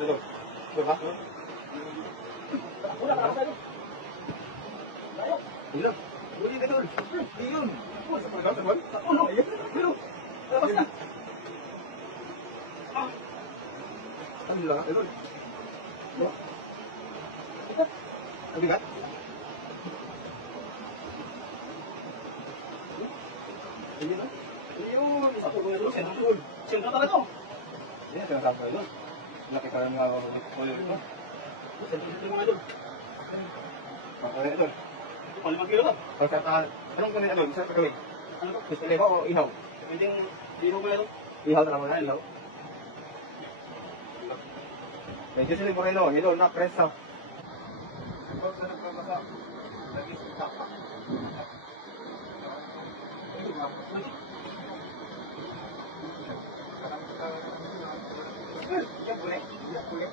Dito. Diba? Wala ka sa Dito. Uli ka doon. Yun. Sa pagkaw, sa pagkaw. Sa puno. Pero, labas na. Ano lang? Ito. Ang bigat? Hindi na. Ayun, isa po mga doon. Sentro talaga. Yan, sinasabi ko doon. Laki ka lang nga ulit ito. Sentro mga doon. Okay, ito. Ito pa 5 kilo ka. Pagkatahan, anong kunin doon? Saan gagawin? Ano ba? Gusto ba o ihaw? Pwedeng dino mo na doon. Ihaw na naman na, ihaw. Medyo sila Moreno, yun na, presa. Pag sa nagpapasa, nag-isip ka pa. Yan puli, yan puli.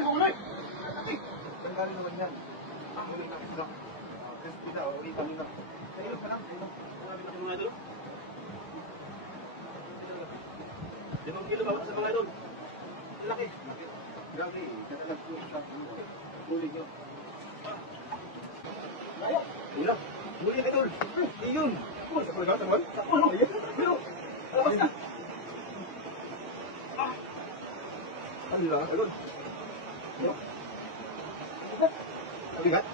Ulay! Tanggalin naman yan. Ulit na isla. Crispy na, ulit kami na. Ayun pa lang, ayun. Marami pa mga doon. 5 kilo ba sa mga doon? Laki. Grabe, katalag po sa huli nyo. Layo. Ulam, huli ka tol. Iyon. Sa pagkaw, sa pagkaw. Sa puno. Pero, labas na. Ano lang, ayun. Ang bigat?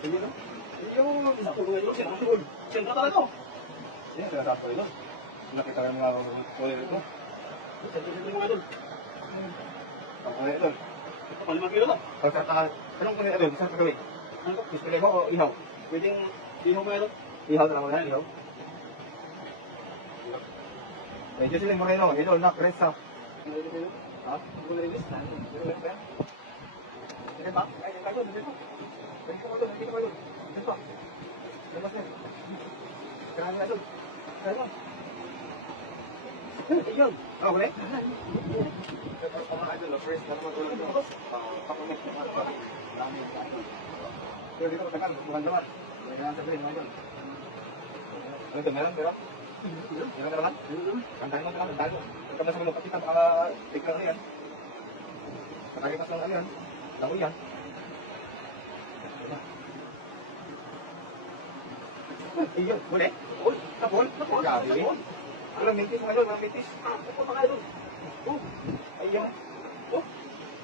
Ayun no? Ayun, isa po mga doon. Sentro talaga. Yan, sinasabi ko ito. Laki ka lang mga huli ito. Sentro mga doon. Ang huli ito. Ito pa 5 kilo ka. Pagkatahan, anong kunin ito? Saan gagawin? Ano ba? Gusto mo o ihaw? Pwedeng dino mo na doon. Ihaw na naman yan, ihaw. Medyo sila Moreno, yun na, presa. Ha? Kung narilis na, Dito ba? Dito ba? Ay, dito ba? Dito ba? Dito ba? Dito ba? Dito ba? Labas na. Karami na doon. Karami. ayun. Oh, boleh? Mga idol, first na naman tulad ito. Pakumit ng mga kapatid. Marami yung idol. Pero dito matagal, bukan naman. May kailangan sabihin mga idol. Ano ito, meron? Meron? Meron ka naman? Kantahin mo, kantahin mo. Pagka nasa mga kapitan, baka tignan na yan. Nakakipas lang ano yan. Langoy yan. Iyon, boleh? Uy, napol. Grabe. Walang mintis mga idol, walang mintis. Ito pa nga doon. Ayun.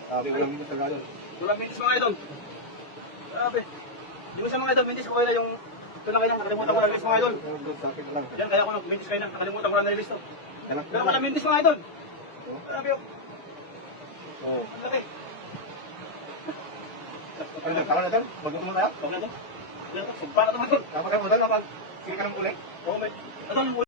Sabi, walang mintis talaga doon. Walang mintis mga idol. Grabe. Yung sa mga idol, mintis ko kayo na yung ito lang kayo na, nakalimutan ko na release mga idol. Sa akin lang. Yan, kaya ko na, mintis kayo na, nakalimutan ko na release to. Yan. Pero walang mintis mga idol. Grabe yun. Oo. Ang laki. Ano na, tara na doon? Magluto mo tayo? Huwag na to. Yan, sugpa na to mga idol. Tama ka mo doon kapag sige ka ng ulit. Oo, may. Ito,